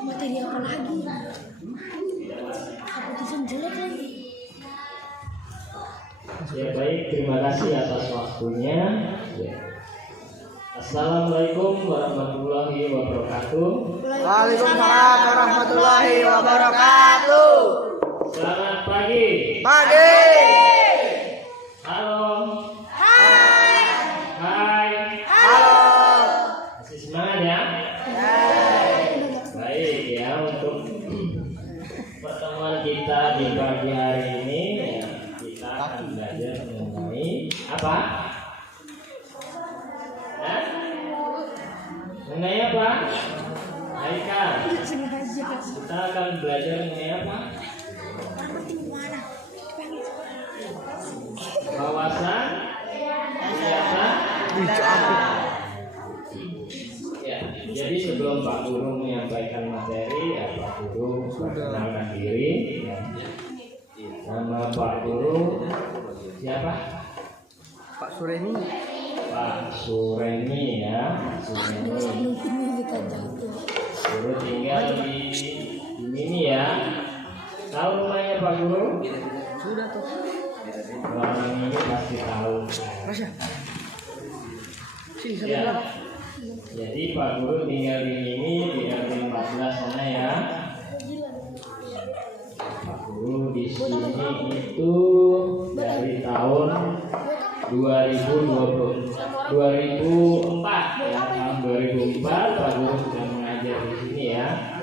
Materi apa lagi? Keputusan jelek lagi. Ya baik, terima kasih atas waktunya. Ya. Assalamualaikum warahmatullahi wabarakatuh. Waalaikumsalam warahmatullahi wabarakatuh. Selamat pagi. Pagi. Halo. Hai. Hai. Halo. Masih semangat ya? Baik ya, untuk pertemuan kita di pagi hari ini ya, kita akan belajar mengenai apa? Hah? Mengenai apa? Haikal. Kita akan belajar mengenai apa? Wawasan biasa. Ya, jadi sebelum Pak Guru menyampaikan materi, ya Pak Guru perkenalkan diri. Ya. Nama Pak Guru siapa? Pak Sureni. Pak Sureni ya. Sureni. Guru tinggal di sini ya. Tahu rumahnya Pak Guru? Sudah tuh. Orang ini pasti tahu. Masya. Sini Ya. sana. Jadi Pak Guru tinggal di sini di RT 14 sana ya. Pak Guru di sini itu dari tahun 2004 ya, tahun 2004 Pak Guru sudah mengajar di sini ya. Nah,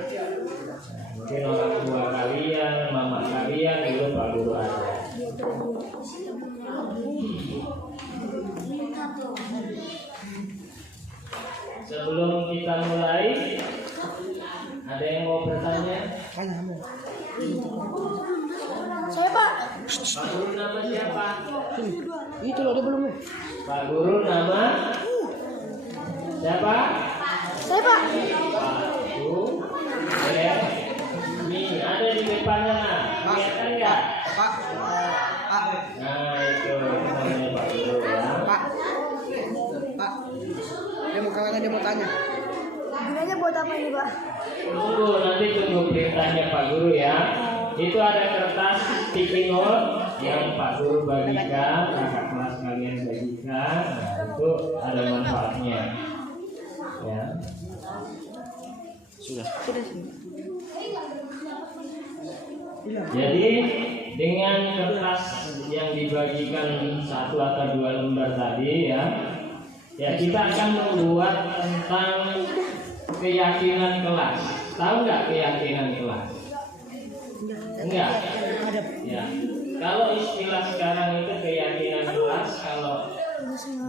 mungkin orang tua kalian, mama kalian dulu Pak Guru ada. Sebelum kita mulai, ada yang mau bertanya? Saya Pak. Pak Guru nama siapa? Itu loh, dia belum. Pak Guru nama siapa? Saya Pak. Pak Guru. Ini ada di depannya, nah. Kelihatan nggak? Pak. Nah itu namanya Pak Guru ya. Pak. Dia mau kata dia mau tanya. Gunanya buat apa ini Pak? Tunggu, nanti tunggu perintahnya Pak Guru ya. Itu ada kertas sticky note yang Pak Guru bagikan, kakak kelas kalian bagikan. Nah, itu ada manfaatnya. Ya. Sudah. Jadi dengan kertas yang dibagikan satu atau dua lembar tadi ya, kita akan membuat tentang keyakinan kelas. Tahu nggak keyakinan kelas? Enggak. Ya. Kalau istilah sekarang itu keyakinan kelas, kalau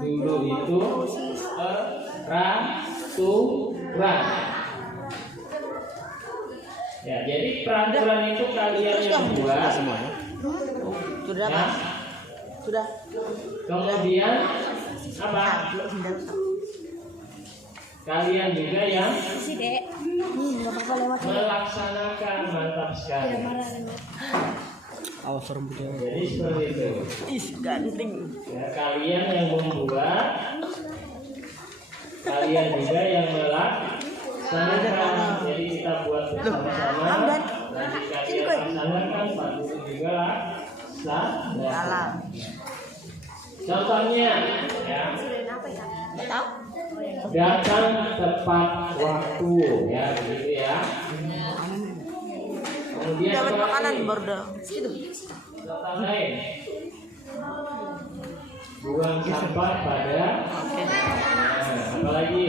dulu itu peraturan. Ya, jadi peraturan itu kalian yang buat. Sudah, Ya. Pak. Sudah. Kemudian apa? Kalian juga yang Si Dek. Enggak apa-apa lewat. melaksanakan. Mantap sekali. Awas rambutnya. Jadi seperti itu. Ih, ganteng. Ya, kalian yang membuat, kalian juga yang melaksanakan. Jadi kita buat bersama-sama. Nanti kalian laksanakan, Pak Guru juga laksanakan. Contohnya, ya, datang tepat waktu, ya, begitu ya. Kemudian Dapat apa makanan lagi? border. Situ. Contoh lain, buang sampah pada. Nah, apa lagi?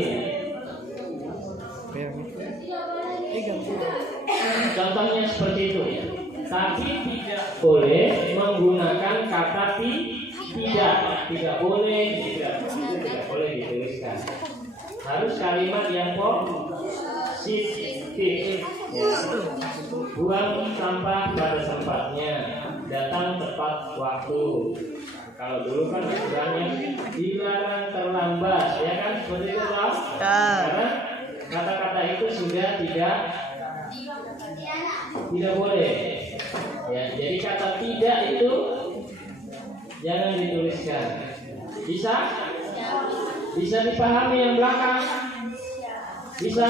Contohnya seperti itu. Tapi tidak boleh menggunakan kata tidak boleh, tidak boleh dituliskan. Harus kalimat yang positif. Ya. Buang sampah pada tempatnya, datang tepat waktu. Kalau dulu kan istilahnya dilarang terlambat, ya kan seperti itu Pak? Karena kata-kata itu sudah tidak boleh. Ya, jadi kata tidak itu jangan dituliskan. Bisa? Bisa dipahami yang belakang? Bisa?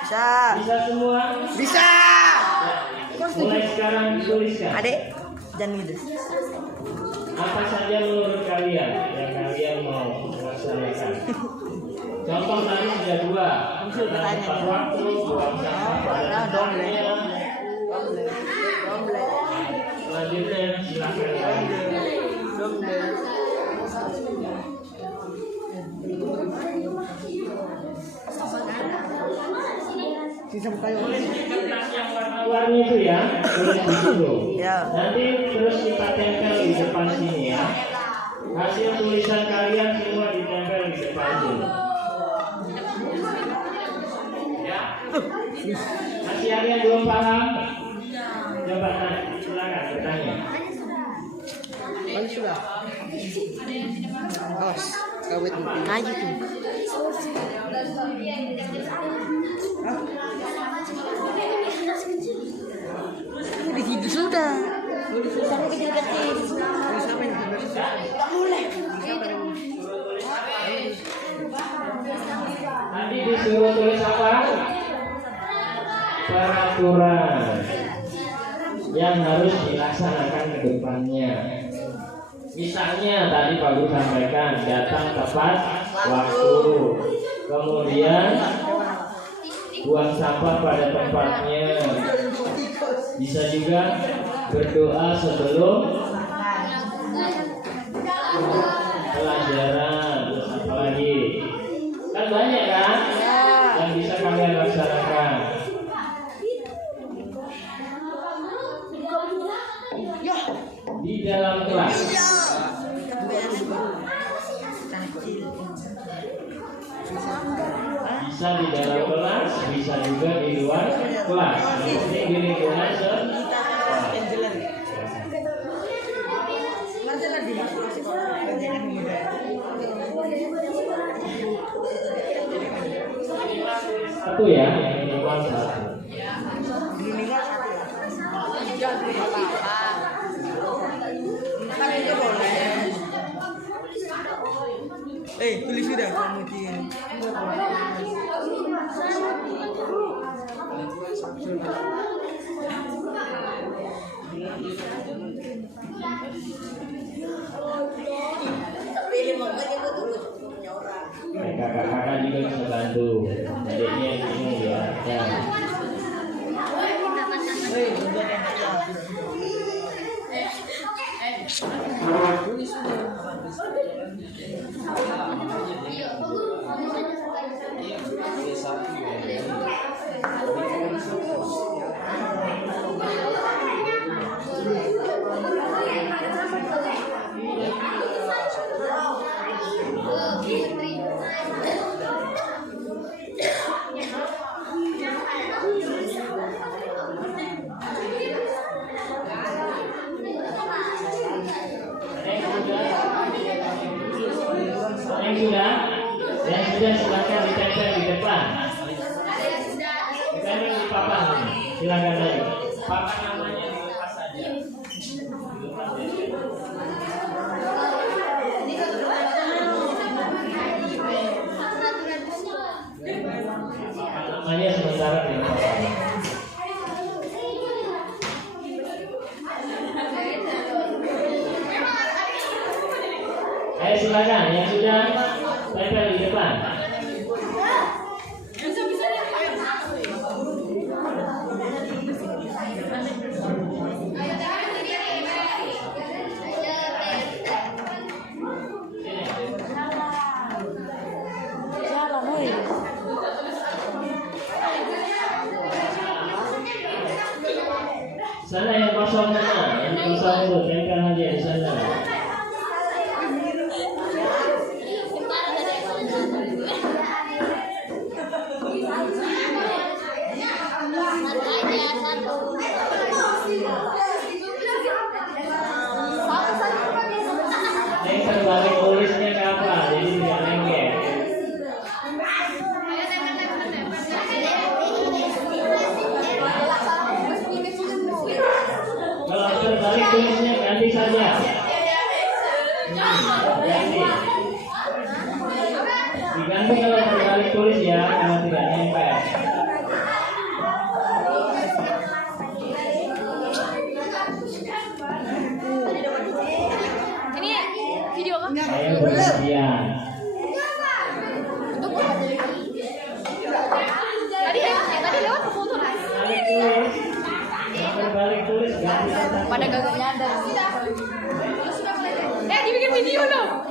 Bisa. Bisa semua? Bisa. Ya. Mulai sekarang dituliskan. Adek, jangan gitu. Apa saja menurut kalian yang kalian mau melaksanakan? Contoh tadi sudah 2. Tepat waktu, buang sampah pada tempatnya. Selanjutnya silakan. Kertas yang warna-warni itu ya, tulis di situ. Ya. Nanti terus kita tempel di depan sini ya. Hasil tulisan kalian semua ditempel di depan sini. Ya. Masih ada yang belum paham? Coba silakan bertanya. Kalau sudah. Awas, kawit maju tuh. Di situ sudah. Tulisannya kecil-kecil. Tadi disuruh tulis apa? Peraturan yang harus dilaksanakan ke depannya. Misalnya tadi Pak Guru sampaikan datang tepat waktu, kemudian buang sampah pada tempatnya. Bisa juga berdoa sebelum pelajaran. Terus apa lagi? Kan banyak kan yang bisa kalian laksanakan. Di dalam kelas. Bisa di dalam kelas, bisa juga di luar kelas. Ini di lingkungan satu ya, minimal 1. Tulis sudah kemudian. Kakak-kakak juga bisa bantu. Adiknya yang bingung ya. Yang sudah silakan ditempel di depan. Ditempel di papan. Silakan aja. Papan namanya dilepas saja. Papan namanya sementara dilepas saja. Ayo silakan yang sudah tempel di depan. Sana yang kosong mana? Yang kosong itu tempel aja di sana. Yang terbalik tulisnya ke apa? Jadi tidak lengket. Kalau terbalik tulisnya ganti saja. Diganti kalau terbalik tulis ya, kalau tidak nempel. Ini video kan? Saya bergantian. Tadi lewat foto mas. Terbalik tulis ganti kata. Pada gak nyadar. Dibikin video loh.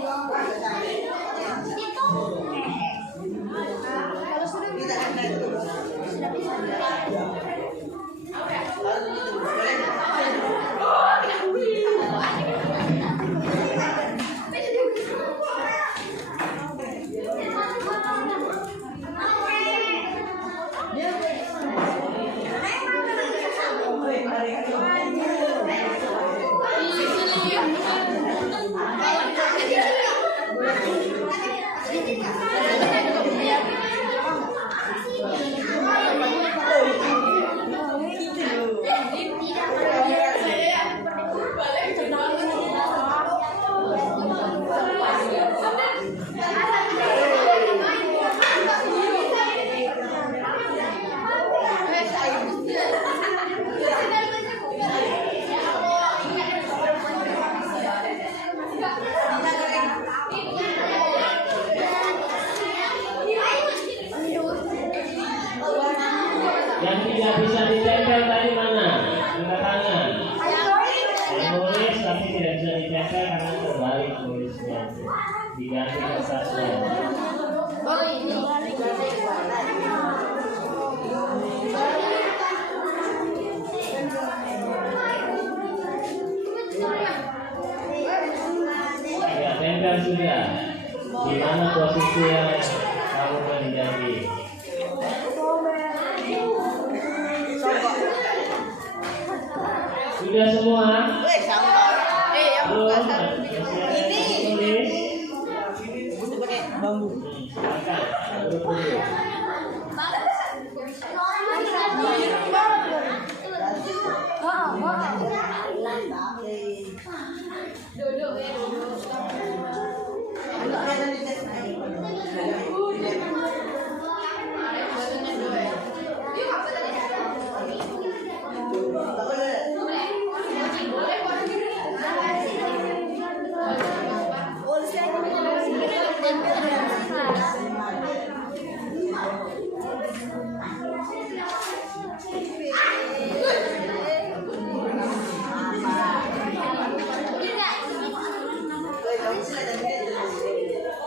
Yang tidak bisa ditempel tadi mana? Angkat tangan. Tulis tapi tidak bisa ditempel karena terbalik tulisnya. Diganti kertasnya. Ya, tempel sudah. Di mana posisi yang kamu mau diganti? Sudah semua? Belum? Ini tulis. Pakai bambu. Silakan. Duduk dulu.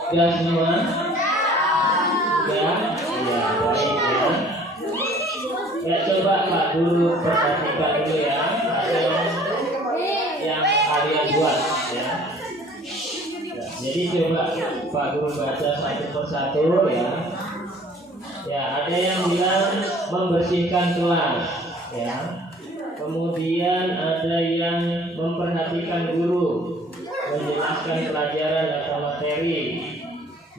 Sudah semua? Sudah? Ya, baik ya. Ya, coba Pak Guru perhatikan dulu ya. Ada yang kalian buat ya. Jadi coba Pak Guru baca satu persatu ya. Ya, ada yang bilang membersihkan kelas ya. Kemudian ada yang memperhatikan guru, menjelaskan pelajaran atau materi,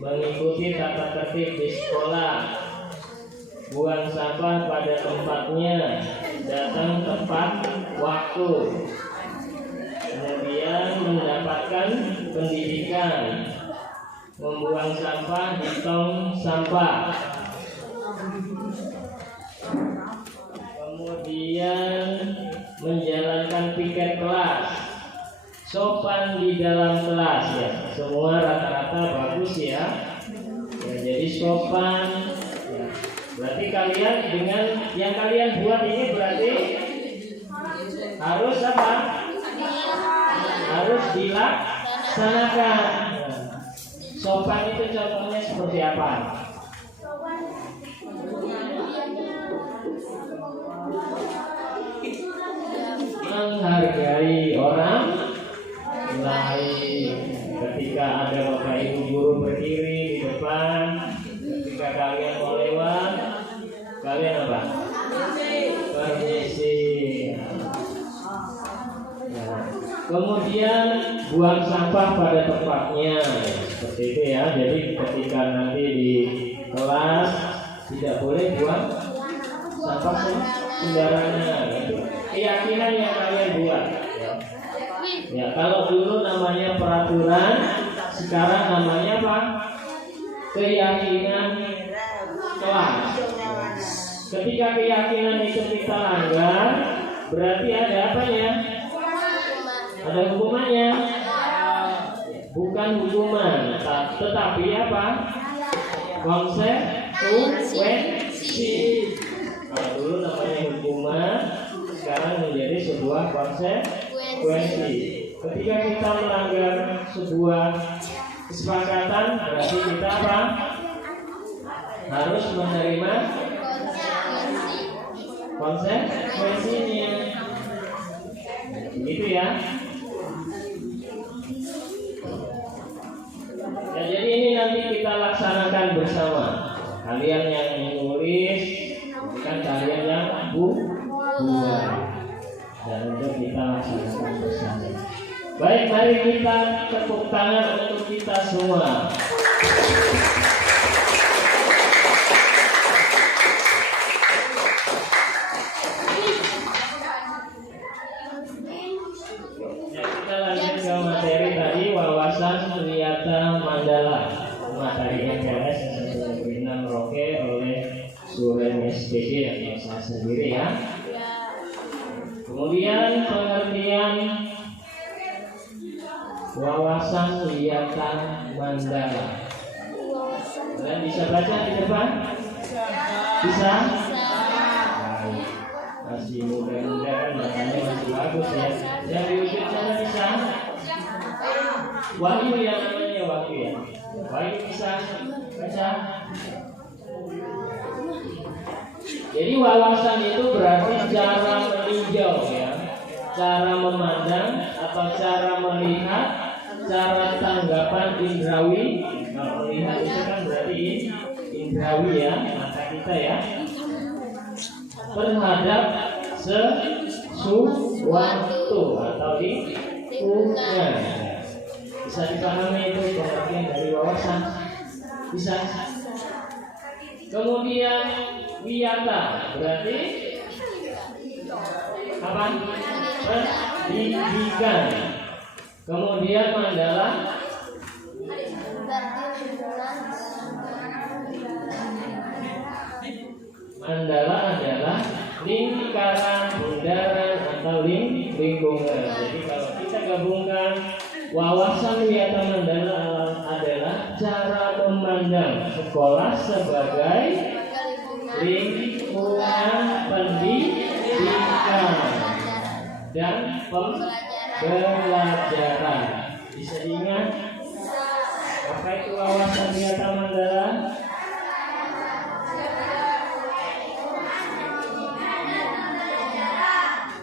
mengikuti tata tertib di sekolah, buang sampah pada tempatnya, datang tepat waktu, kemudian mendapatkan pendidikan, membuang sampah di tong sampah, kemudian menjalankan piket kelas, sopan di dalam kelas ya. Semua rata-rata bagus ya. Ya, jadi sopan ya. Berarti kalian dengan yang kalian buat ini berarti harus apa? Harus dilaksanakan. Sopan itu contohnya seperti apa? Menghargai orang lain. Ketika ada bapak ibu guru berdiri di depan, ketika kalian mau lewat, kalian apa? Permisi. Kemudian buang sampah pada tempatnya, seperti itu ya. Jadi ketika nanti di kelas tidak boleh buang sampah sembarangan. Itu keyakinan yang kalian buat. Ya. Ya, kalau dulu namanya peraturan, sekarang namanya apa? Keyakinan kelas. Ketika keyakinan itu kita langgar, berarti ada apanya? Ada hukumannya. Bukan hukuman, tetapi apa? Konsekuensi. Kalau dulu namanya hukuman, sekarang menjadi sebuah konsekuensi. Ketika kita melanggar sebuah kesepakatan, berarti kita apa? Harus menerima konsekuensinya. Begitu ya. Ya, jadi ini nanti kita laksanakan bersama. Kalian yang menulis, bukan kalian yang buat. Dan untuk kita laksanakan bersama. Baik, mari kita tepuk tangan untuk kita semua. Ya, kita lanjut ke materi tadi, wawasan kelihatan mandala. Materi MPLS yang 126 Roke oleh Suren SPG yang saya sendiri ya. Kemudian pengertian wawasan kelihatan mandala. Kalian bisa baca di depan? Bisa? Baik. Masih muda-muda kan bacanya masih bagus ya. Yang di ujung sana bisa? Wahyu yang namanya Wahyu ya. Wahyu bisa baca. Jadi wawasan itu berarti cara meninjau ya, cara memandang atau cara melihat, cara tanggapan indrawi. Kalau melihat itu kan berarti indrawi ya, mata kita ya, terhadap sesuatu atau lingkungan. Bisa dipahami itu pengertian dari wawasan. Bisa. Kemudian wiyata berarti apa? Pendidikan. Kemudian mandala adalah lingkaran, bundaran atau lingkungan. Jadi kalau kita gabungkan wawasan wiyata mandala adalah cara memandang sekolah sebagai lingkungan pendidikan dan pembelajaran. Bisa diingat apa itu wawasan wiyata mandala?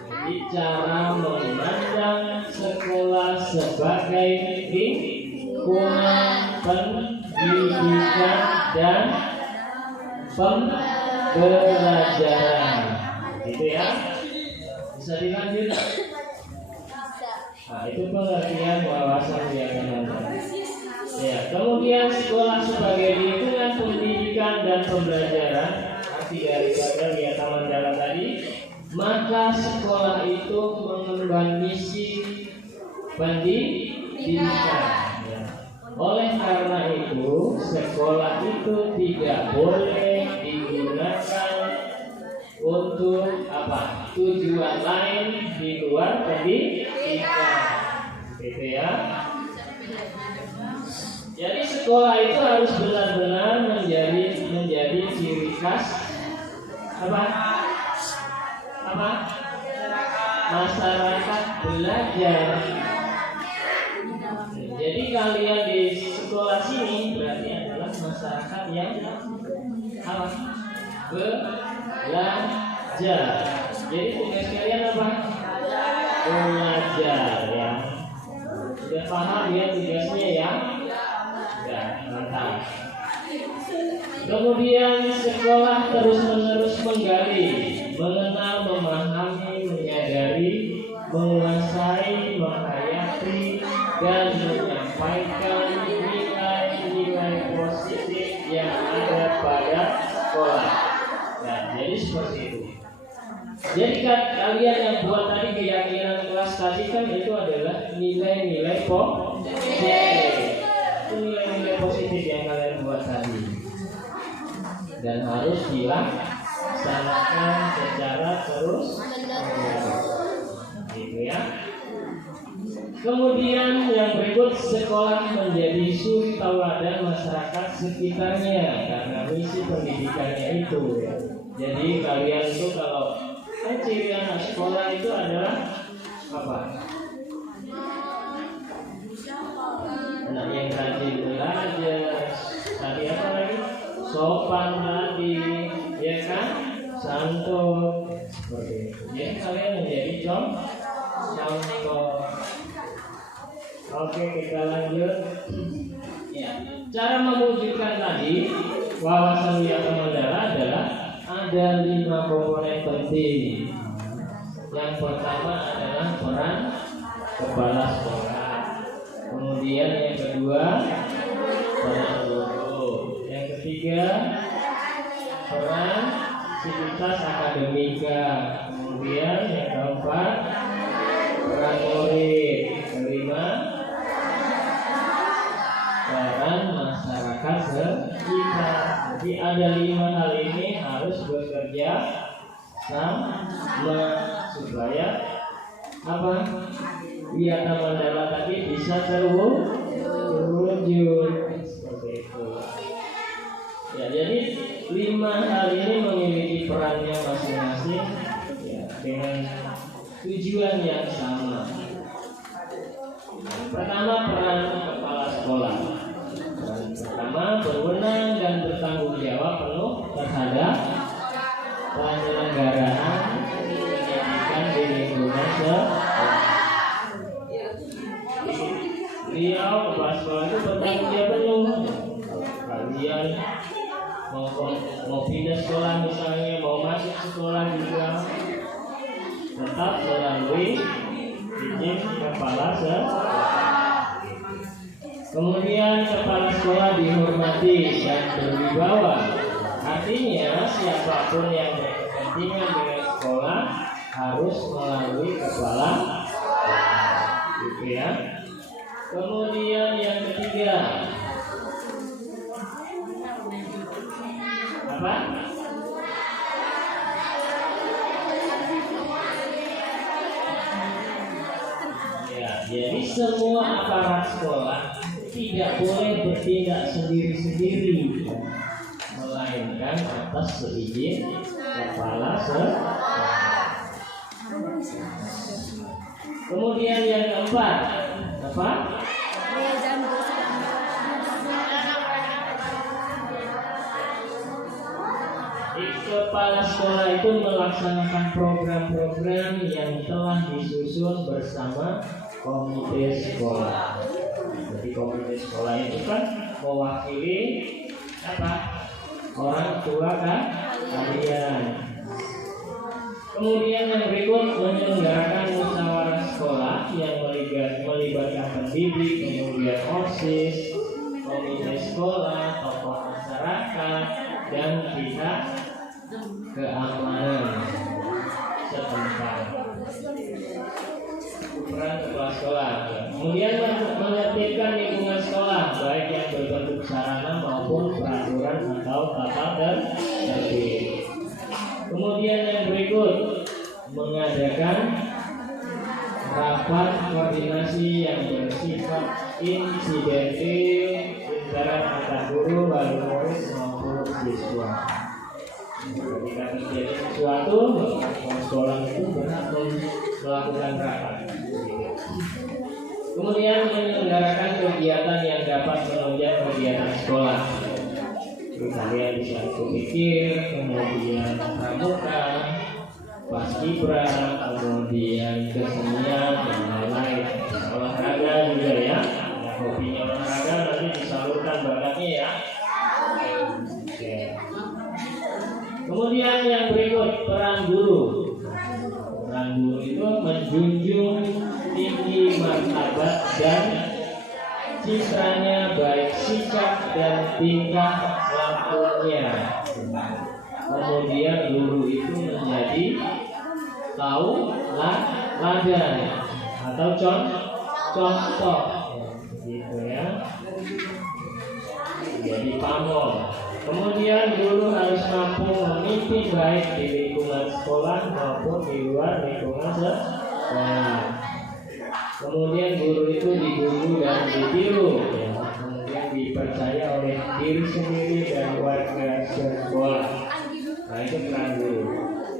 Jadi cara memandang sekolah sebagai lingkungan pendidikan dan pembelajaran, gitu ya. Bisa dilanjut. Nah, itu pengertian wawasan wiyata mandala. Ya, kemudian sekolah sebagai lingkungan pendidikan dan pembelajaran, arti daripada wiyata mandala tadi, maka sekolah itu mengemban misi pendidikan. Ya. Oleh karena itu, sekolah itu tidak boleh digunakan untuk apa? Tujuan lain di luar pendidikan. Gitu ya. Jadi sekolah itu harus benar-benar menjadi ciri khas apa? Masyarakat belajar. Jadi kalian di sekolah sini berarti adalah masyarakat yang apa? Belajar. Jadi tugas kalian apa? Belajar ya. Sudah paham ya tugasnya ya? Ya, mantap. Kemudian sekolah terus-menerus menggali, mengenal, memahami, menyadari, menguasai, menghayati, dan menyampaikan nilai-nilai positif yang ada pada sekolah. Nah, jadi seperti itu. Jadi kan kalian yang buat tadi keyakinan kelas tadi kan itu adalah nilai-nilai positif. Itu nilai-nilai positif yang kalian buat tadi. Dan harus dilaksanakan secara terus gitu ya. Kemudian yang berikut, sekolah menjadi suri tauladan masyarakat sekitarnya karena misi pendidikannya itu ya. Jadi kalian itu kalau ciri anak sekolah itu adalah apa? Anak yang rajin belajar, tadi apa lagi? Sopan tadi, ya kan? Santun, seperti itu. Jadi kalian menjadi contoh. Oke, kita lanjut. Ya, cara mewujudkan tadi wawasan wiyata mandala adalah ada 5 komponen penting. Yang pertama adalah peran kepala sekolah. Kemudian yang kedua peran guru. Yang ketiga peran sivitas akademika. Kemudian yang keempat peran murid. Kelima peran masyarakat sekitar. Jadi ada 5 hal ini harus bekerja sama supaya apa? Wiyata mandala tadi bisa terwujud seperti itu. Ya, jadi 5 hal ini memiliki perannya masing-masing ya, dengan tujuan yang sama. Pertama, peran kepala sekolah. Peran pertama, berwenang dan bertanggung jawab penuh terhadap penyelenggaraan pendidikan di lingkungan sekolah. Beliau kepala sekolah itu bertanggung jawab penuh. Kalian mau pindah sekolah misalnya, mau masuk sekolah juga tetap melalui izin kepala sekolah. Kemudian kepala sekolah dihormati dan berwibawa. Artinya siapapun yang berkepentingan dengan sekolah harus melalui kepala gitu ya. Kemudian yang ketiga apa? Ya, jadi semua aparat sekolah tidak boleh bertindak sendiri-sendiri, melainkan atas seizin kepala sekolah. Kemudian yang keempat apa? Kepala sekolah itu melaksanakan program-program yang telah disusun bersama komite sekolah. Jadi komite sekolah itu kan mewakili apa? Orang tua kan kalian. Kemudian yang berikut, menyelenggarakan musyawarah sekolah yang melibatkan pendidik, kemudian OSIS, komite sekolah, tokoh masyarakat, dan pihak keamanan setempat. Peran kepala sekolah. Kemudian menertibkan lingkungan sekolah, baik yang berbentuk sarana maupun peraturan atau tata tertib. Kemudian yang berikut, mengadakan rapat koordinasi yang bersifat insidentil antara guru, wali murid maupun siswa. Ketika terjadi sesuatu, sekolah itu berhak melakukan rapat. Kemudian menyelenggarakan kegiatan yang dapat menunjang kegiatan sekolah. Kalian bisa pikir, kemudian pramuka, paskibra, kemudian kesenian dan lain-lain. Olahraga juga ya. Hobinya olahraga nanti disalurkan bakatnya ya. Oke. Kemudian yang berikut, peran guru. Peran guru itu menjunjung tinggi martabat dan citranya, baik sikap dan tingkah lakunya. Kemudian guru itu menjadi tauladan atau contoh, gitu ya. Jadi pamor. Kemudian guru harus mampu memimpin baik di lingkungan sekolah maupun di luar lingkungan sekolah. Kemudian guru itu diburu dan ditiru, ya. Kemudian dipercaya oleh diri sendiri dan warga sekolah. Nah, itu peran guru.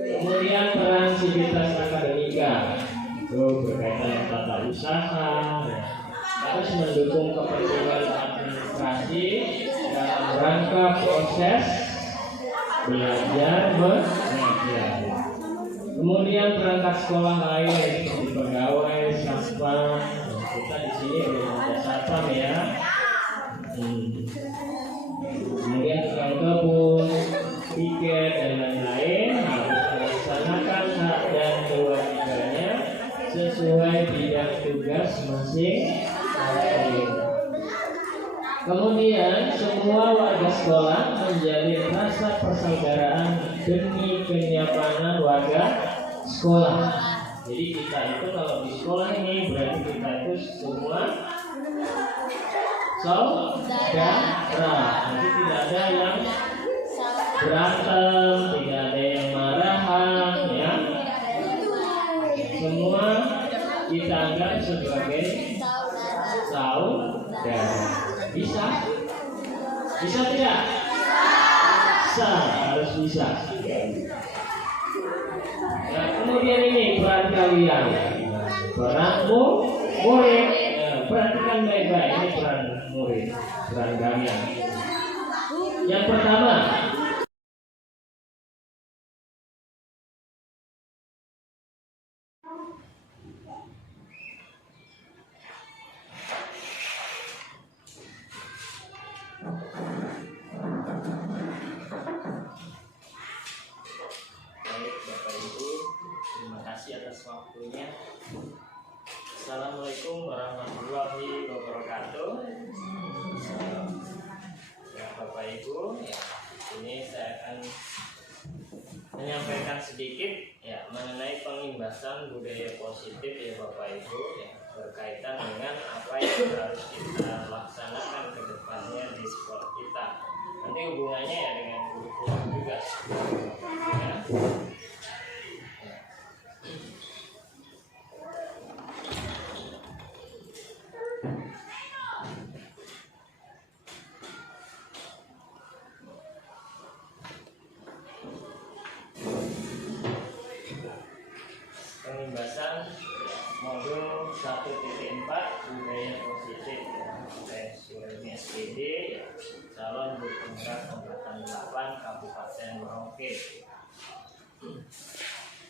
Kemudian peran sivitas akademika itu berkaitan dengan tata usaha, ya. Harus mendukung kepentingan administrasi dalam rangka proses belajar mengajar. Kemudian perangkat sekolah lain seperti pegawai, satpam. Kita di sini belum ada satpam ya. Kemudian tukang kebun, piket dan lain-lain harus melaksanakan hak dan kewajibannya sesuai bidang tugas masing-masing. Kemudian semua warga sekolah menjalin rasa persaudaraan demi kenyamanan warga sekolah. Jadi kita itu kalau di sekolah ini berarti kita itu semua saudara. Jadi tidak ada yang berantem, tidak ada yang marahan, ya. Semua kita anggap sebagai saudara. Bisa? Bisa tidak? Bisa, harus bisa. Nah, kemudian ini peran kalian, peranmu murid. Perhatikan baik-baik, ini peran murid, peran kalian. Yang pertama, atas waktunya. Assalamualaikum warahmatullahi wabarakatuh. Ya, Bapak Ibu, ya, ini saya akan menyampaikan sedikit ya mengenai pengimbasan budaya positif ya Bapak Ibu, ya, berkaitan dengan apa yang harus kita laksanakan ke depannya di sekolah kita. Nanti hubungannya ya dengan kurikulum juga. Ya. Pengimbasan modul 1.4 budaya positif oleh Surimi SPD ya, calon Bupengkar Angkatan 8 Kabupaten Merauke.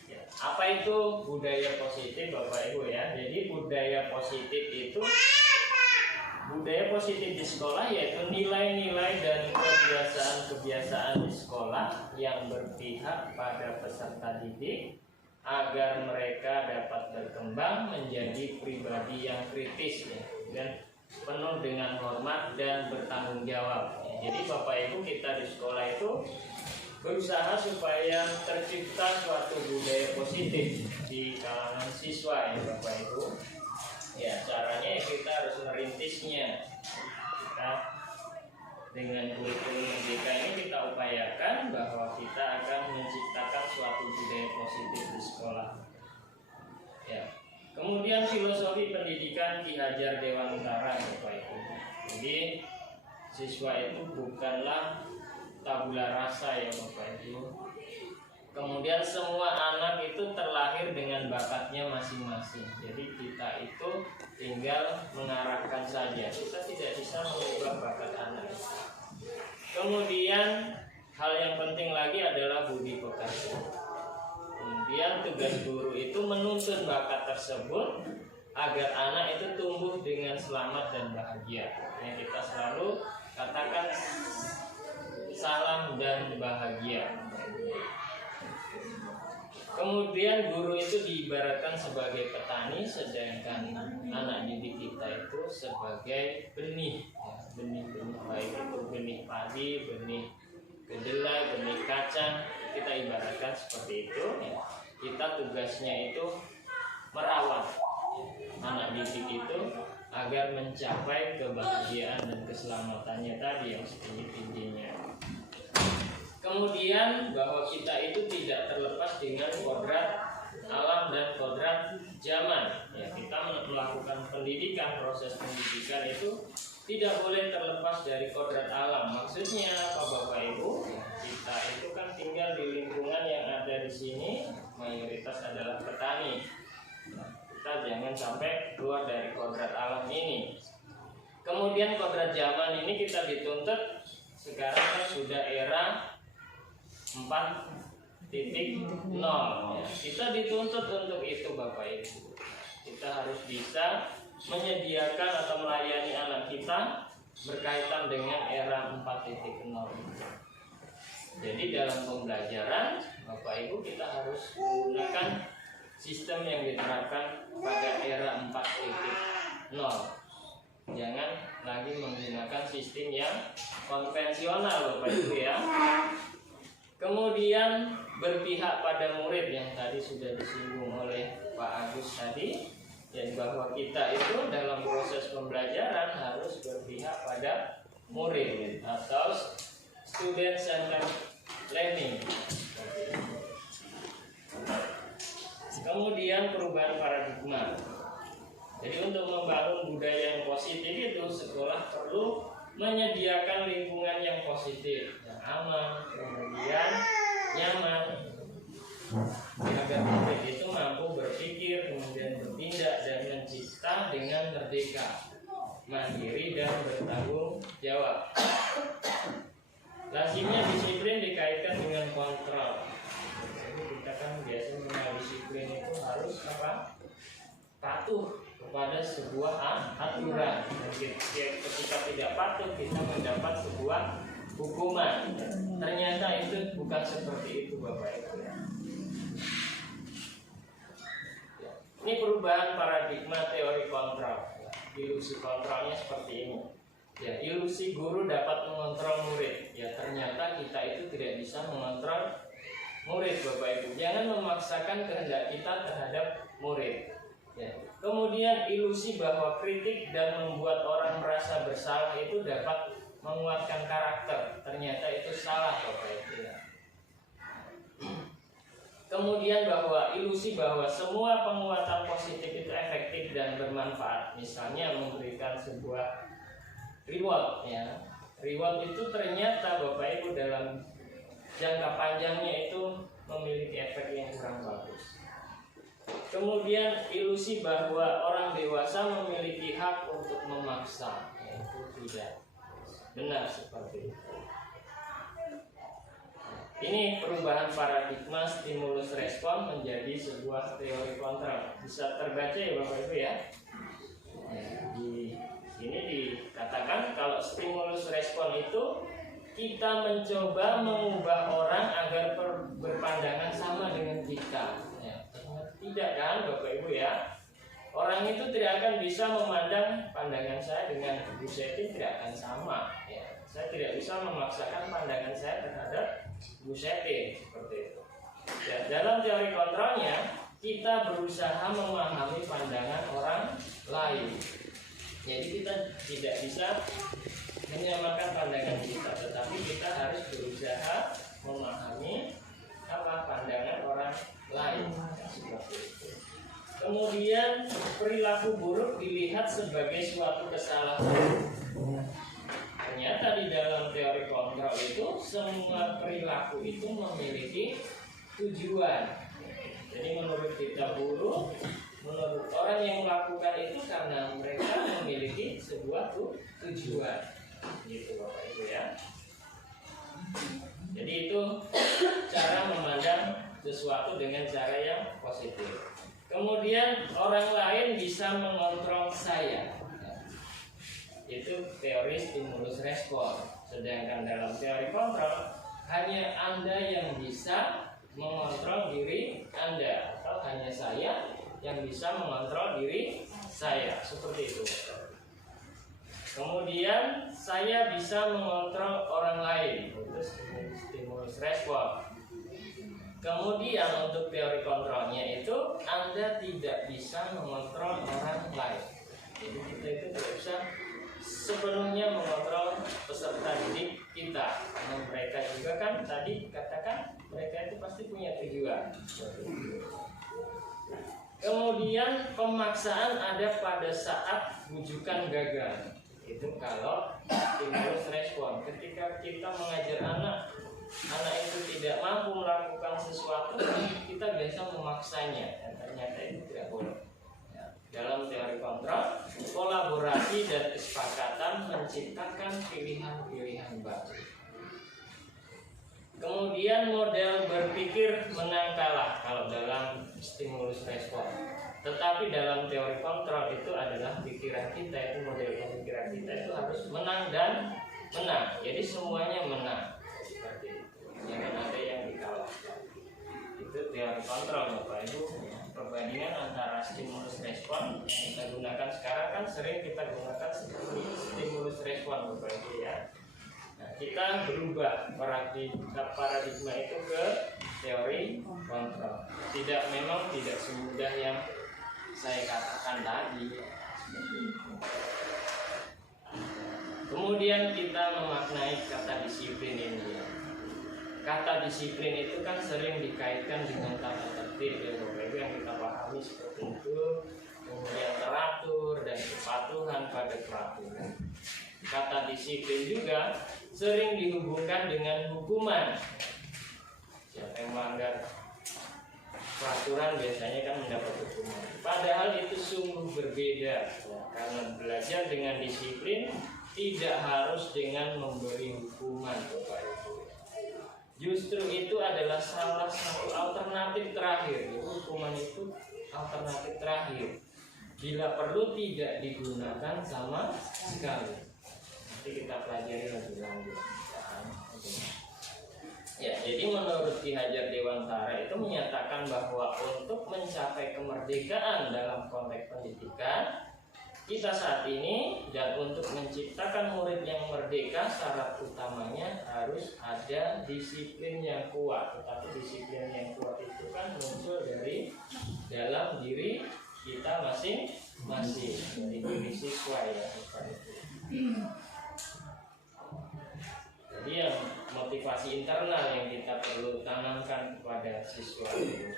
Ya, apa itu budaya positif Bapak Ibu ya? Jadi budaya positif itu di sekolah yaitu nilai-nilai dan kebiasaan-kebiasaan di sekolah yang berpihak pada peserta didik agar mereka dapat berkembang menjadi pribadi yang kritis ya, dan penuh dengan hormat dan bertanggung jawab. Jadi Bapak Ibu kita di sekolah itu berusaha supaya tercipta suatu budaya positif di kalangan siswa ya Bapak Ibu. Ya caranya kita harus merintisnya. Nah, dengan kurikulum merdeka ini kita upayakan bahwa kita akan menciptakan suatu budaya positif di sekolah. Ya. Kemudian filosofi pendidikan Ki Hajar Dewantara Bapak Ibu. Jadi siswa itu bukanlah tabula rasa ya Bapak Ibu. Kemudian semua anak itu terlahir dengan bakatnya masing-masing. Jadi kita itu tinggal mengarahkan saja. Kita tidak bisa mengubah bakat anak. Kemudian hal yang penting lagi adalah budi pekerti. Kemudian tugas guru itu menuntun bakat tersebut agar anak itu tumbuh dengan selamat dan bahagia. Yang kita selalu katakan salam dan bahagia. Kemudian guru itu diibaratkan sebagai petani, sedangkan anak didik kita itu sebagai benih, ya, benih-benih baik itu benih padi, benih kedelai, benih kacang. Kita ibaratkan seperti itu. Ya. Kita tugasnya itu merawat, agar mencapai kebahagiaan dan keselamatannya tadi yang setinggi-tingginya. Kemudian bahwa kita itu tidak terlepas dengan kodrat alam dan kodrat zaman. Ya, kita melakukan pendidikan, proses pendidikan itu tidak boleh terlepas dari kodrat alam. Maksudnya apa Bapak Ibu? Kita itu kan tinggal di lingkungan yang ada di sini, mayoritas adalah petani. Kita jangan sampai keluar dari kodrat alam ini. Kemudian kodrat zaman ini kita dituntut sekarang kan sudah era 4.0 ya. Kita dituntut untuk itu Bapak Ibu. Kita harus bisa menyediakan atau melayani anak kita berkaitan dengan era 4.0. Jadi dalam pembelajaran Bapak Ibu kita harus menggunakan sistem yang diterapkan pada era 4.0. Jangan lagi menggunakan sistem yang konvensional Bapak Ibu ya. Kemudian berpihak pada murid yang tadi sudah disinggung oleh Pak Agus tadi, dan bahwa kita itu dalam proses pembelajaran harus berpihak pada murid atau student centered learning. Kemudian perubahan paradigma. Jadi untuk membangun budaya yang positif itu sekolah perlu menyediakan lingkungan yang positif, yang aman, kemudian nyaman, agar murid itu mampu berpikir, kemudian bertindak dan mencipta dengan merdeka, mandiri dan bertanggung jawab. Lazimnya disiplin dikaitkan dengan kontrol. Jadi kita kan biasa mengenal disiplin itu harus apa? Patuh kepada sebuah aturan. Ketika tidak patuh kita mendapat sebuah hukuman. Ternyata itu bukan seperti itu Bapak Ibu. Ini perubahan paradigma teori kontrol. Ilusi kontrolnya seperti ini. Ya, ilusi guru dapat mengontrol murid. Ya, ternyata kita itu tidak bisa mengontrol murid Bapak Ibu. Jangan memaksakan kehendak kita terhadap murid. Ya. Kemudian ilusi bahwa kritik dan membuat orang merasa bersalah itu dapat menguatkan karakter. Ternyata itu salah Bapak Ibu. Ya. Kemudian bahwa ilusi bahwa semua penguatan positif itu efektif dan bermanfaat. Misalnya memberikan sebuah reward ya. Reward itu ternyata Bapak Ibu dalam jangka panjangnya itu memiliki efek yang kurang bagus. Kemudian ilusi bahwa orang dewasa memiliki hak untuk memaksa, itu tidak benar seperti itu. Ini perubahan paradigma stimulus respon menjadi sebuah teori kontrol. Bisa terbaca ya Bapak Ibu ya. Di sini dikatakan kalau stimulus respon itu kita mencoba mengubah orang agar berpandangan sama dengan kita. Tidak kan Bapak Ibu ya. Orang itu tidak akan bisa memandang pandangan saya dengan Bu Seti tidak akan sama ya. Saya tidak bisa memaksakan pandangan saya terhadap Bu Seti seperti itu. Ya, dalam teori kontrolnya kita berusaha memahami pandangan orang lain. Jadi kita tidak bisa menyamakan pandangan kita, tetapi kita harus berusaha memahami apa pandangan orang lain. Seperti itu. Kemudian perilaku buruk dilihat sebagai suatu kesalahan. Ternyata di dalam teori kontrol itu semua perilaku itu memiliki tujuan. Jadi menurut kita buruk, menurut orang yang melakukan itu karena mereka memiliki sebuah tujuan. Gitu Bapak Ibu ya. Jadi itu cara memandang sesuatu dengan cara yang positif. Kemudian orang lain bisa mengontrol saya. Itu teori stimulus respon. Sedangkan dalam teori kontrol hanya Anda yang bisa mengontrol diri Anda, atau hanya saya yang bisa mengontrol diri saya. Seperti itu. Kemudian saya bisa mengontrol orang lain. Itu stimulus respon. Kemudian untuk teori kontrolnya itu Anda tidak bisa mengontrol orang lain. Jadi kita itu tidak bisa sepenuhnya mengontrol peserta didik kita, karena mereka juga kan tadi katakan mereka itu pasti punya tujuan. Kemudian pemaksaan ada pada saat rujukan gagal. Itu kalau stimulus respon. Ketika kita mengajar anak itu tidak mampu melakukan sesuatu, kita biasa memaksanya. Dan ternyata itu tidak boleh. Dalam teori kontrol, kolaborasi dan kesepakatan menciptakan pilihan-pilihan baru. Kemudian model berpikir menang kalah kalau dalam stimulus respon. Tetapi dalam teori kontrol itu adalah pikiran kita, itu model pemikiran kita itu harus menang dan menang. Jadi semuanya menang. Seperti itu. Jangan ada yang dikalahkan. Itu teori kontrol, Bapak Ibu. Perbandingan antara stimulus respon yang kita gunakan sekarang kan sering kita gunakan seperti stimulus respon, Bapak Ibu ya. Nah, kita berubah paradigma itu ke teori kontrol. Memang tidak semudah yang saya katakan tadi. Kemudian kita memaknai kata disiplin ini. Kata disiplin itu kan sering dikaitkan dengan tata tertib ya, Bapak Ibu, yang kita pahami seperti itu. Kemudian teratur dan kepatuhan pada peraturan. Kata disiplin juga sering dihubungkan dengan hukuman. Siapa yang melanggar peraturan biasanya kan mendapat hukuman. Padahal itu sungguh berbeda ya, karena belajar dengan disiplin tidak harus dengan memberi hukuman, Bapak Ibu. Justru itu adalah salah satu alternatif terakhir. Hukuman itu alternatif terakhir. Bila perlu tidak digunakan sama sekali. Nanti kita pelajari lebih lanjut. Ya, jadi menurut Ki Hajar Dewantara itu menyatakan bahwa untuk mencapai kemerdekaan dalam konteks pendidikan kita saat ini dan untuk menciptakan murid yang merdeka, syarat utamanya harus ada disiplin yang kuat. Tetapi disiplin yang kuat itu kan muncul dari dalam diri kita masing-masing, dari diri siswa ya. Jadi yang motivasi internal yang kita perlu tanamkan kepada siswa itu.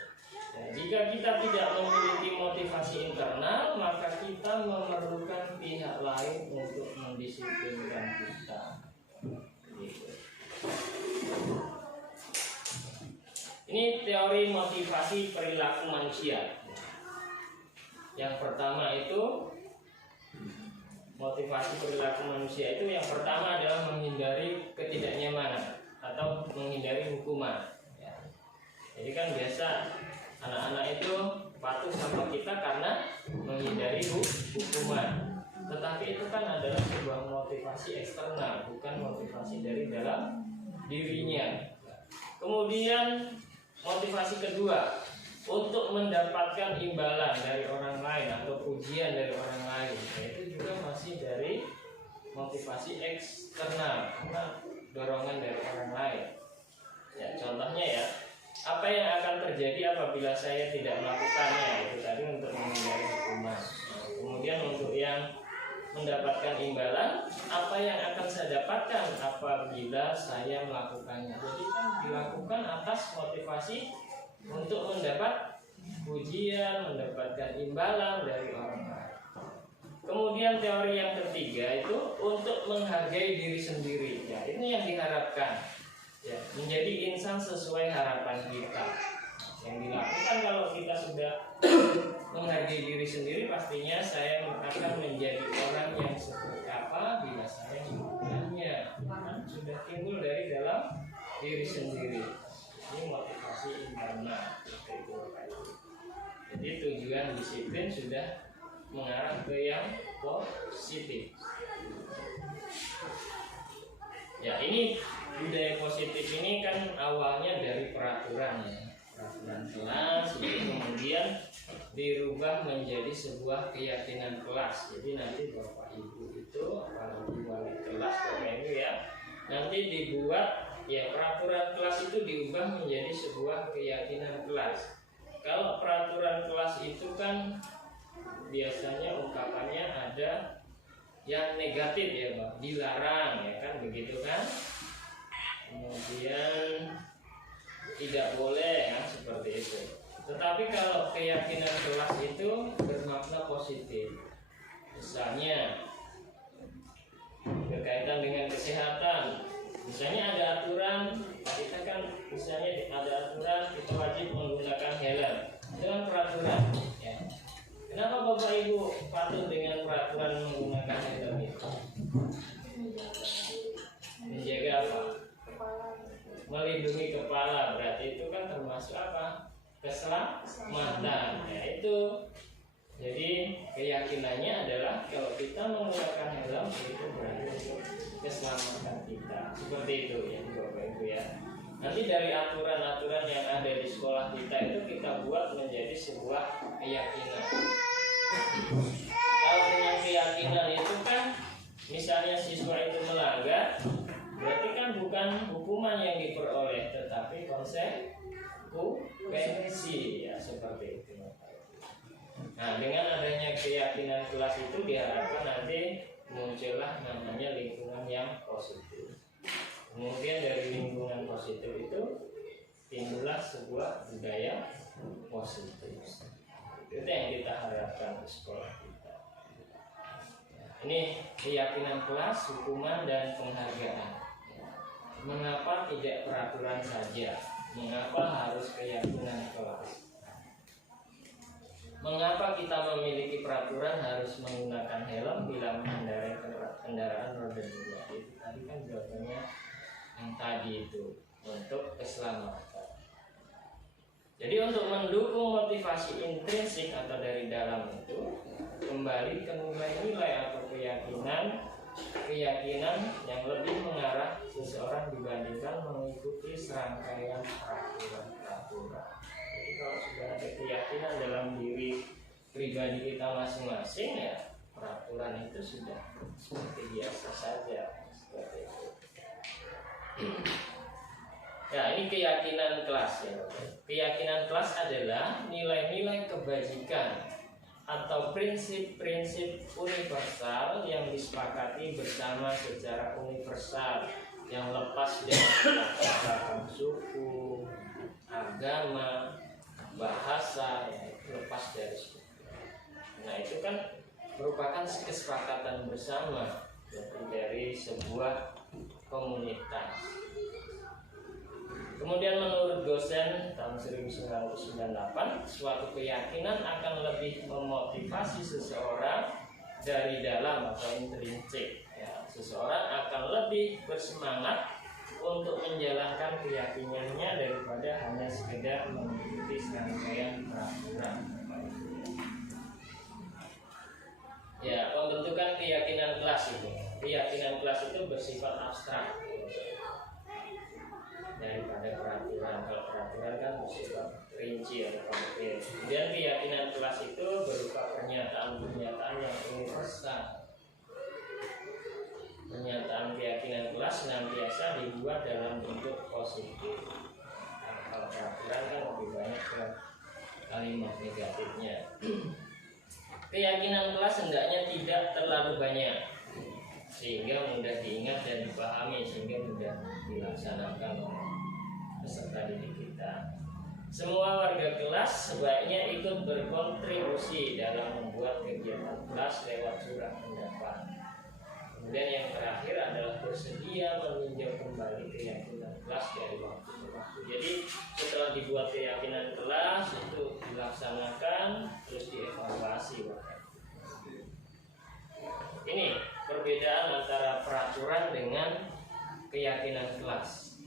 Nah, jika kita tidak memiliki motivasi internal, maka kita memerlukan pihak lain untuk mendisiplinkan kita. Gitu. Ini teori motivasi perilaku manusia. Yang pertama itu motivasi perilaku manusia itu yang pertama adalah menghindari ketidaknyamanan atau menghindari hukuman. Ya. Jadi kan biasa anak-anak itu patuh sama kita karena menghindari hukuman. Tetapi itu kan adalah sebuah motivasi eksternal, bukan motivasi dari dalam dirinya. Kemudian motivasi kedua, untuk mendapatkan imbalan dari orang lain atau pujian dari orang lain. Nah, itu juga masih dari motivasi eksternal, karena dorongan dari orang lain. Ya, contohnya ya, apa yang akan terjadi apabila saya tidak melakukannya? Itu tadi untuk menghindari hukuman. Kemudian untuk yang mendapatkan imbalan, apa yang akan saya dapatkan apabila saya melakukannya? Jadi kan dilakukan atas motivasi untuk mendapat pujian, mendapatkan imbalan dari orang lain. Kemudian teori yang ketiga itu untuk menghargai diri sendiri. Ya, ini yang diharapkan. Ya, menjadi insan sesuai harapan kita. Yang dilakukan kalau kita sudah menghargai diri sendiri, pastinya saya akan menjadi orang yang seperti apa bila saya melakukannya. Sudah timbul dari dalam diri sendiri. Ini motivasi internal. Jadi tujuan disiplin sudah mengarah ke yang positif. Ya, ini budaya positif ini kan awalnya dari peraturan ya. Peraturan kelas itu kemudian dirubah menjadi sebuah keyakinan kelas. Jadi nanti Bapak Ibu itu apalagi wali kelas Bapak Ibu ya, nanti dibuat ya peraturan kelas itu diubah menjadi sebuah keyakinan kelas. Kalau peraturan kelas itu kan biasanya ungkapannya ada yang negatif ya Pak, dilarang ya kan, begitu kan. Kemudian tidak boleh ya, seperti itu. Tetapi kalau keyakinan kelas itu bermakna positif, misalnya berkaitan dengan kesehatan. Misalnya ada aturan, kita kan misalnya ada aturan kita wajib menggunakan helm. Itu kan peraturan ya. Kenapa Bapak Ibu patuh dengan peraturan menggunakan helm itu? Menjaga apa? Melindungi kepala, berarti itu kan termasuk apa? Keselamatan. Ya itu. Jadi keyakinannya adalah kalau kita menggunakan helm itu berarti untuk keselamatan kita. Seperti itu ya Bapak Ibu ya. Nanti dari aturan-aturan yang ada di sekolah kita itu kita buat menjadi sebuah keyakinan. Kalau dengan keyakinan itu kan misalnya siswa itu melanggar, berarti kan bukan hukuman yang diperoleh, tetapi konsekuensi ya, seperti itu. Nah, dengan adanya keyakinan kelas itu diharapkan nanti muncullah namanya lingkungan yang positif. Kemudian dari lingkungan positif itu timbullah sebuah budaya positif. Itu yang kita harapkan di sekolah kita. Ini keyakinan kelas, hukuman dan penghargaan. Mengapa tidak peraturan saja? Mengapa harus keyakinan kelas? Mengapa kita memiliki peraturan harus menggunakan helm bila mengendarai kendaraan roda 2? Itu tadi kan jawabannya yang tadi itu untuk keselamatan. Jadi untuk mendukung motivasi intrinsik atau dari dalam itu, kembali ke nilai-nilai atau keyakinan yang lebih mengarah seseorang dibandingkan mengikuti serangkaian peraturan. Jadi kalau sudah ada keyakinan dalam diri pribadi kita masing-masing ya, peraturan itu sudah seperti biasa saja, seperti itu. Ya, ini keyakinan kelas ya. Keyakinan kelas adalah nilai-nilai kebajikan atau prinsip-prinsip universal yang disepakati bersama secara universal, yang lepas dari latar suku, agama, bahasa, ya, lepas dari suku. Nah, itu kan merupakan kesepakatan bersama dari sebuah komunitas. Kemudian menurut dosen tahun 1998, suatu keyakinan akan lebih memotivasi seseorang dari dalam atau intrinsik. Ya, seseorang akan lebih bersemangat untuk menjalankan keyakinannya daripada hanya sekedar mengikuti serangkaian peraturan. Ya, pembentukan keyakinan kelas itu. Keyakinan kelas itu bersifat abstrak daripada peraturan. Kalau peraturan kan bersifat rinci atau konkret. Kemudian keyakinan kelas itu berupa pernyataan-pernyataan yang universal. Pernyataan keyakinan kelas senantiasa dibuat dalam bentuk positif. Nah, kalau peraturan kan lebih banyak ke kalimat negatifnya. Keyakinan kelas hendaknya tidak terlalu banyak sehingga mudah diingat dan dipahami, sehingga mudah dilaksanakan oleh peserta didik kita. Semua warga kelas sebaiknya ikut berkontribusi dalam membuat kegiatan kelas lewat surat pendapat. Kemudian yang terakhir adalah bersedia meninjau kembali keyakinan kelas dari waktu ke waktu. Jadi setelah dibuat keyakinan kelas itu dilaksanakan, terus dievaluasi. Ini perbedaan antara peraturan dengan keyakinan kelas.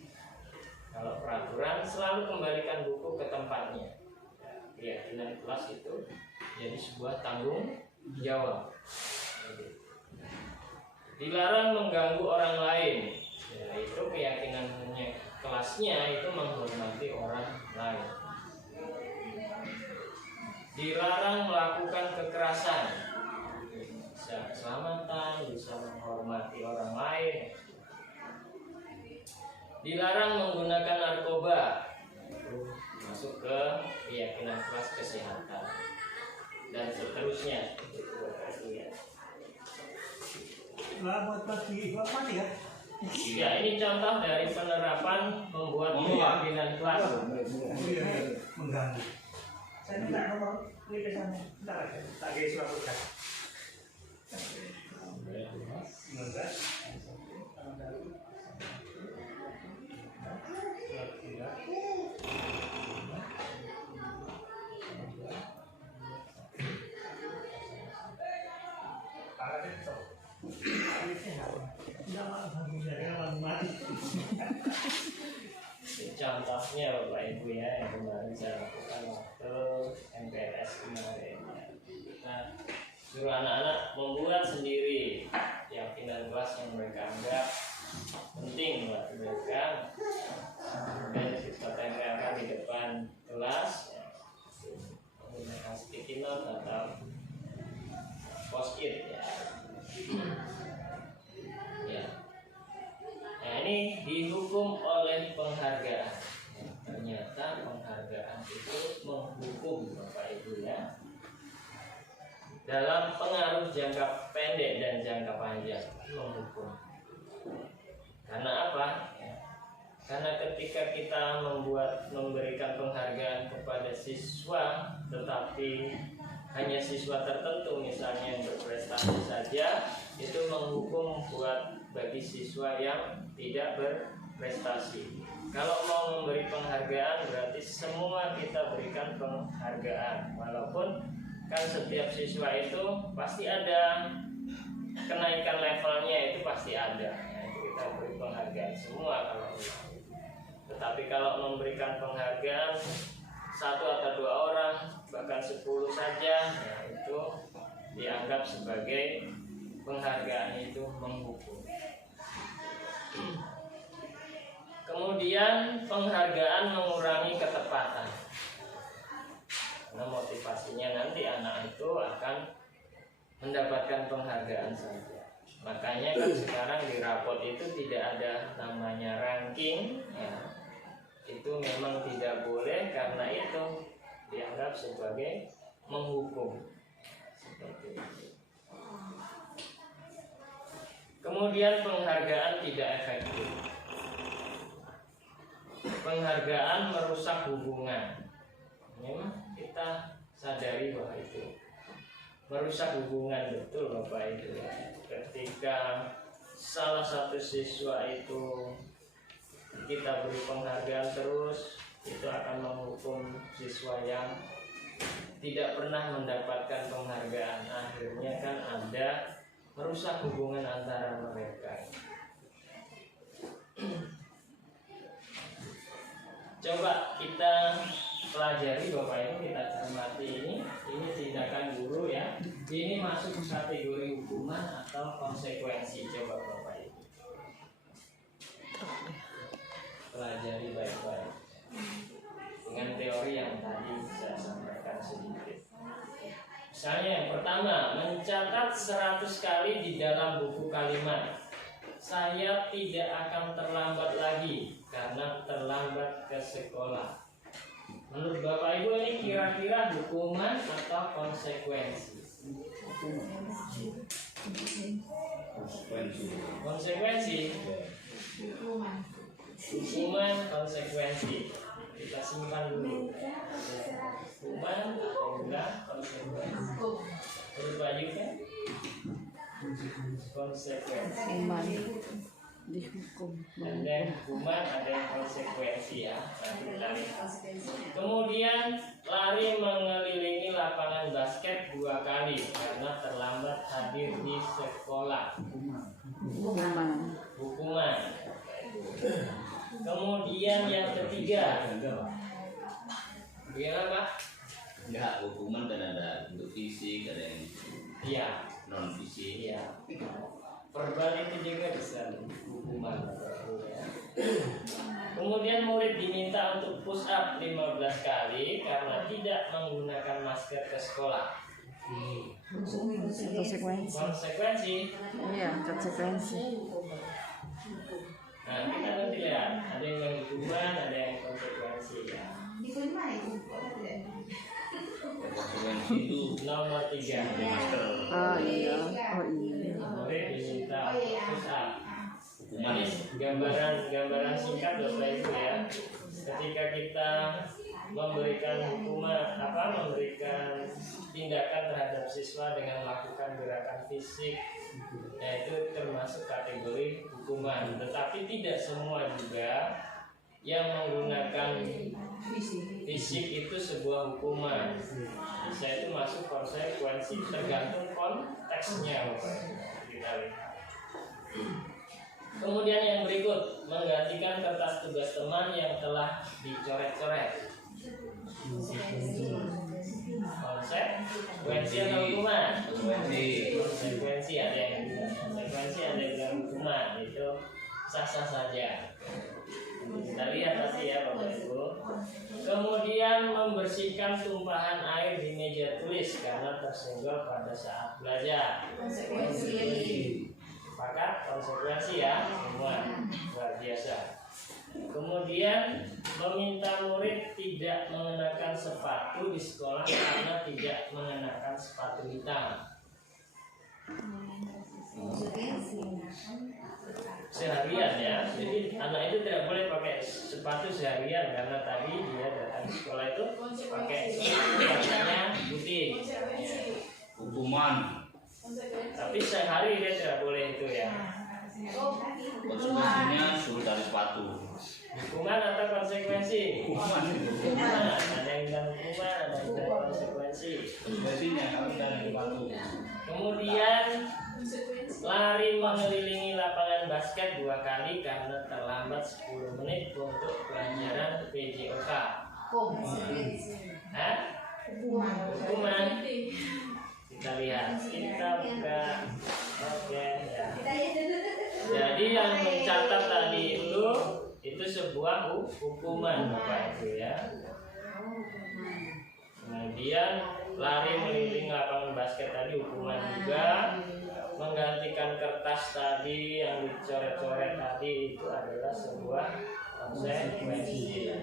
Kalau peraturan selalu kembalikan buku ke tempatnya. Keyakinan kelas itu jadi sebuah tanggung jawab. Dilarang mengganggu orang lain. Itu keyakinannya kelasnya itu menghormati orang lain. Dilarang melakukan kekerasan. Bisa keselamatan, bisa menghormati orang lain. Dilarang menggunakan narkoba, masuk ke keyakinan kelas kesehatan, dan seterusnya. seterusnya. Itu Bapak Ibu ya. Buat bagi mati ya. Ya, ini contoh dari penerapan membuat keyakinan kelas. Mengganggu. Saya minta nomor klik ke sana. Bentar aja. Tak kayak surat tugas. Enggak. Contohnya Bapak Ibu ya, yang kemarin saya lakukan waktu MPLS kemarin. Nah, suruh anak-anak membuat sendiri keyakinan kelas yang mereka anggap penting buat mereka. Dan kita tempelkan di depan kelas ya, menggunakan sticky note atau post-it ya. Ya. Nah, ini dihukum oleh penghargaan. Ternyata penghargaan itu menghukum Bapak Ibu ya. Dalam pengaruh jangka pendek dan jangka panjang menghukum. Karena apa? Karena ketika kita memberikan penghargaan kepada siswa, tetapi hanya siswa tertentu misalnya yang berprestasi saja, itu menghukum bagi siswa yang tidak berprestasi. Kalau mau memberi penghargaan berarti semua kita berikan penghargaan, walaupun kan setiap siswa itu pasti ada kenaikan levelnya, itu pasti ada ya, itu kita beri penghargaan semua kalau mau. Tetapi kalau memberikan penghargaan 1 atau 2 orang bahkan 10 saja ya, itu dianggap sebagai penghargaan, itu menghukum. Kemudian penghargaan mengurangi ketepatan. Karena motivasinya nanti anak itu akan mendapatkan penghargaan saja. Makanya kan sekarang di rapot itu tidak ada namanya ranking ya. Itu memang tidak boleh karena itu dianggap sebagai menghukum. Seperti itu. Kemudian penghargaan tidak efektif. Penghargaan merusak hubungan. Memang kita sadari bahwa itu merusak hubungan, betul Bapak Ibu. Ketika salah satu siswa itu kita beri penghargaan terus, itu akan menghukum siswa yang tidak pernah mendapatkan penghargaan. Akhirnya kan ada merusak hubungan antara mereka. Coba kita pelajari Bapak Ibu, kita cermati ini tindakan guru ya. Ini masuk kategori hukuman atau konsekuensi. Coba Bapak Ibu pelajari baik-baik dengan teori yang tadi saya sampaikan sedikit. Misalnya yang pertama, mencatat 100 kali di dalam buku kalimat, saya tidak akan terlambat lagi karena terlambat ke sekolah. Menurut Bapak Ibu ini kira-kira hukuman atau konsekuensi? Konsekuensi. Hukuman, konsekuensi. Kita simpan dulu. Hukuman atau enggak konsekuensi? Menurut Pak Yuk kan? Konsekuensi. Dihukum. Ada yang hukuman, ada yang konsekuensi ya. Nah, kemudian lari mengelilingi lapangan basket 2 kali karena terlambat hadir di sekolah. Hukuman. Kemudian yang ketiga, gimana Pak? Enggak, hukuman kan ada untuk fisik, ada yang Iya. non fisik. Iya. Verbal itu juga bisa hukuman. Kemudian murid diminta untuk push up 15 kali karena tidak menggunakan masker ke sekolah. Konsekuensi. Konsekuensi. Iya, konsekuensi. Nah, kita nanti lihat ada yang hukuman, ada yang konsekuensi ya. Konsekuensi itu Nomor 3. masker Oh iya. Oh iya. Murid diminta push up. hukuman Ini gambaran singkat Bapak Ibu ya. Ketika kita memberikan hukuman memberikan tindakan terhadap siswa dengan melakukan gerakan fisik, yaitu termasuk kategori hukuman. Tetapi tidak semua juga yang menggunakan fisik itu sebuah hukuman. Bisa itu masuk konsekuensi, tergantung konteksnya Bapak Ibu. Kita lihat. Kemudian yang berikut, menggantikan kertas tugas teman yang telah dicoret-coret. Konsekuensi atau hukuman? Konsekuensi ada yang bilang konsekuensi, ada yang bilang hukuman. Itu sah-sah saja. Kita lihat nanti ya Bapak Ibu. Kemudian membersihkan tumpahan air di meja tulis karena tersenggol pada saat belajar. Maka konsekuensi ya semua luar biasa. Kemudian meminta murid tidak mengenakan sepatu di sekolah karena tidak mengenakan sepatu hitam. Seharian ya, jadi anak itu tidak boleh pakai sepatu seharian karena tadi dia datang ke sekolah itu pakai sepatu warnanya putih. hukuman Tapi sehari dia tidak boleh itu ya. konsekuensinya suruh cari sepatu Hukuman atau konsekuensi? hukuman itu Hukuman, ada yang bilang hukuman, ada yang bilang konsekuensi. konsekuensinya kalau cari sepatu Kemudian lari mengelilingi lapangan basket 2 kali karena terlambat 10 menit untuk pelajaran PJOK. Hah? Hukuman. Kita lihat, kita buka. Oke ya. Jadi yang mencatat tadi itu sebuah hukuman Bapak Ibu ya. Kemudian lari mengelilingi lapangan basket tadi hukuman juga. Menggantikan kertas tadi yang dicoret-coret tadi itu adalah sebuah konsekuensi.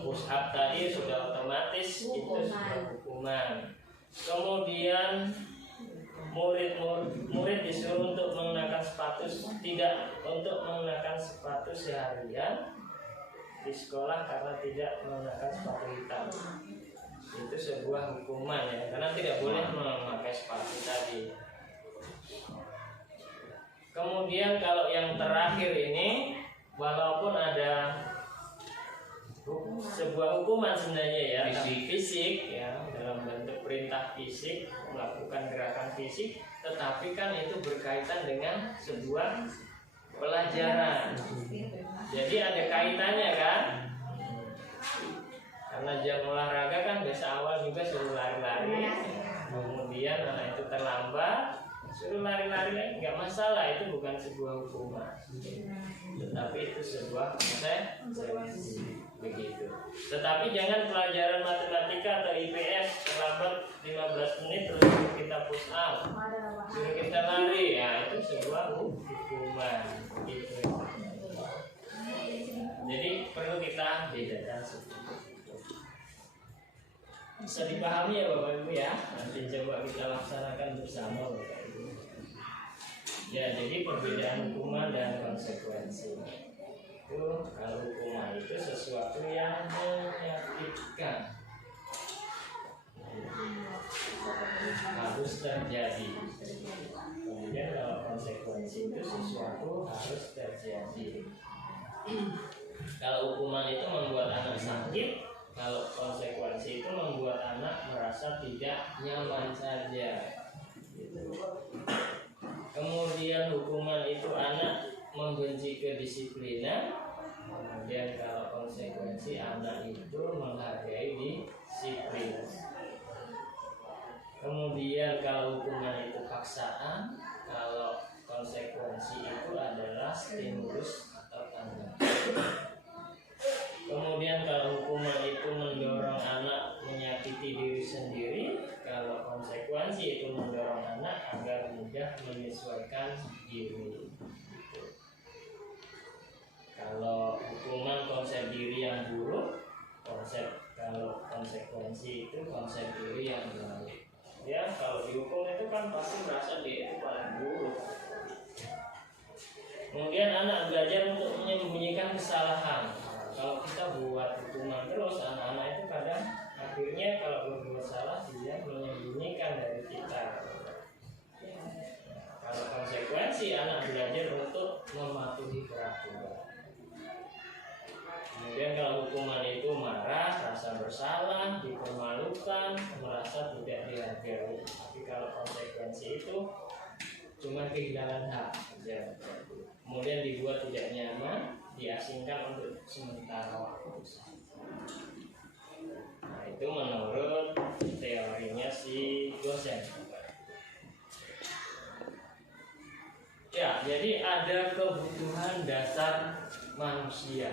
Push up tadi sudah otomatis itu sebuah hukuman. Kemudian murid disuruh untuk mengenakan sepatu, tidak untuk mengenakan sepatu seharian di sekolah karena tidak mengenakan sepatu hitam. Itu sebuah hukuman ya, karena tidak boleh memakai sepatu tadi. Kemudian kalau yang terakhir ini, walaupun ada sebuah hukuman sebenarnya ya, fisik ya, dalam bentuk perintah fisik, melakukan gerakan fisik, tetapi kan itu berkaitan dengan sebuah pelajaran. Jadi ada kaitannya kan? Karena jam olahraga kan biasa awal juga suruh lari-lari, kemudian anak itu terlambat, suruh lari-lari lagi, nggak masalah, itu bukan sebuah hukuman, tetapi itu sebuah konsekuensi. Begitu. Tetapi jangan pelajaran matematika atau IPS terlambat 15 menit terus suruh kita push up, suruh kita lari, ya itu sebuah hukuman. Gitu. Jadi perlu kita bedakan seperti itu. Bisa dipahami ya Bapak Ibu ya. Nanti coba kita laksanakan bersama Bapak Ibu. Ya, jadi perbedaan hukuman dan konsekuensi. Kalau hukuman itu sesuatu yang menyakitkan, harus terjadi. Kemudian kalau konsekuensi itu sesuatu harus terjadi. Kalau hukuman itu membuat anak sakit, kalau konsekuensi itu membuat anak merasa tidak nyaman saja. Kemudian hukuman itu anak membenci kedisiplinan. Kemudian kalau konsekuensi anak itu menghargai disiplin. Kemudian kalau hukuman itu paksaan, kalau konsekuensi itu adalah stimulus atau tanggapan. Kemudian kalau hukuman itu mendorong anak menyakiti diri sendiri, kalau konsekuensi itu mendorong anak agar mudah menyesuaikan diri. Kalau hukuman konsep diri yang buruk, Kalau konsekuensi itu konsep diri yang baik. Ya, kalau dihukum itu kan pasti merasa dia itu paling buruk. Kemudian anak belajar untuk menyembunyikan kesalahan. Kalau kita buat hukuman terus, anak-anak itu kadang akhirnya kalau berbuat salah dia menyembunyikan dari kita. Kalau konsekuensi anak belajar untuk mematuhi peraturan. Kemudian kalau hukuman itu marah, rasa bersalah, dipermalukan, merasa tidak dihargai. Tapi kalau konsekuensi itu cuma kehilangan hak saja. Kemudian dibuat tidak nyaman, diasingkan untuk sementara waktu. Nah, itu menurut teorinya si dosen. Ya, jadi ada kebutuhan dasar manusia.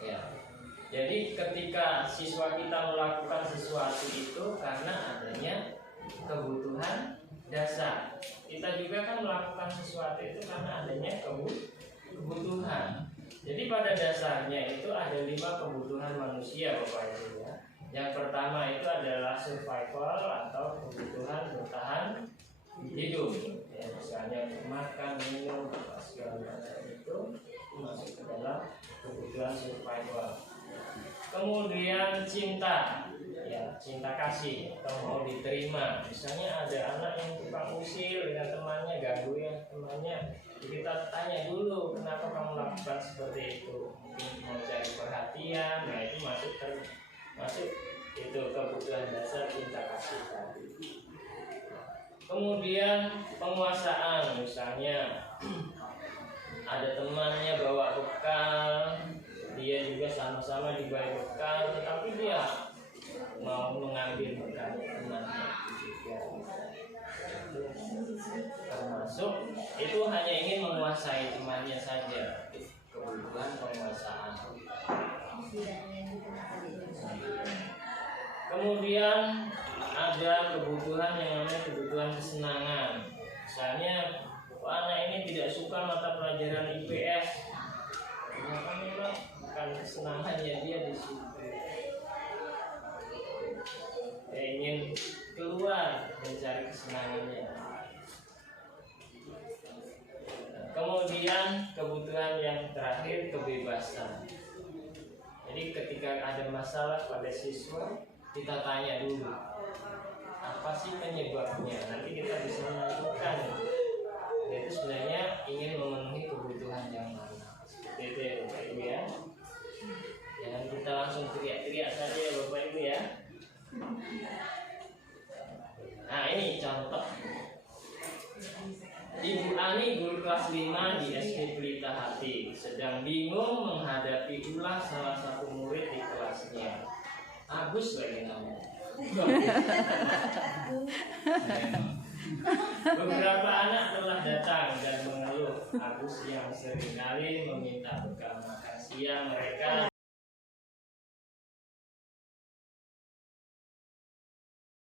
Ya. Jadi ketika siswa kita melakukan sesuatu itu karena adanya kebutuhan dasar. Kita juga kan melakukan sesuatu itu karena adanya kebutuhan. Jadi pada dasarnya itu ada 5 kebutuhan manusia, Bapak Ibu ya. Yang pertama itu adalah survival atau kebutuhan bertahan hidup. Ya, misalnya makan, minum, segala macam itu masuk ke dalam kebutuhan survival. Kemudian cinta, ya cinta kasih atau mau diterima. Misalnya ada anak yang tukang usil dengan temannya, ganggu ya temannya. Kita tanya dulu kenapa kamu lakukan seperti itu. Mungkin mau cari perhatian. Nah itu masuk itu kebutuhan dasar cinta kasih tadi. Kemudian penguasaan, misalnya ada temannya bawa bekal, dia juga sama-sama diberi bekal, tetapi dia mau mengambil bekal temannya juga. Termasuk itu hanya ingin menguasai temannya saja, kebutuhan penguasaan. Kemudian ada kebutuhan yang namanya kebutuhan kesenangan. Misalnya anak ini tidak suka mata pelajaran IPS, maka memang bukan kesenangannya dia di situ. Dia ingin keluar mencari kesenangannya. Kemudian kebutuhan yang terakhir kebebasan. Jadi ketika ada masalah pada siswa, kita tanya dulu apa sih penyebabnya, nanti kita bisa menentukan itu sebenarnya ingin memenuhi kebutuhan yang mana. Seperti itu ya Bapak Ibu ya. Jangan kita langsung teriak-teriak saja ya Bapak Ibu ya. Nah ini contoh. Ibu Ani guru kelas 5 di SD Pelita Hati sedang bingung menghadapi ulah salah satu murid di kelasnya. Agus lagi namanya. Beberapa anak telah datang dan mengeluh. Agus yang seringkali meminta bekal makan siang mereka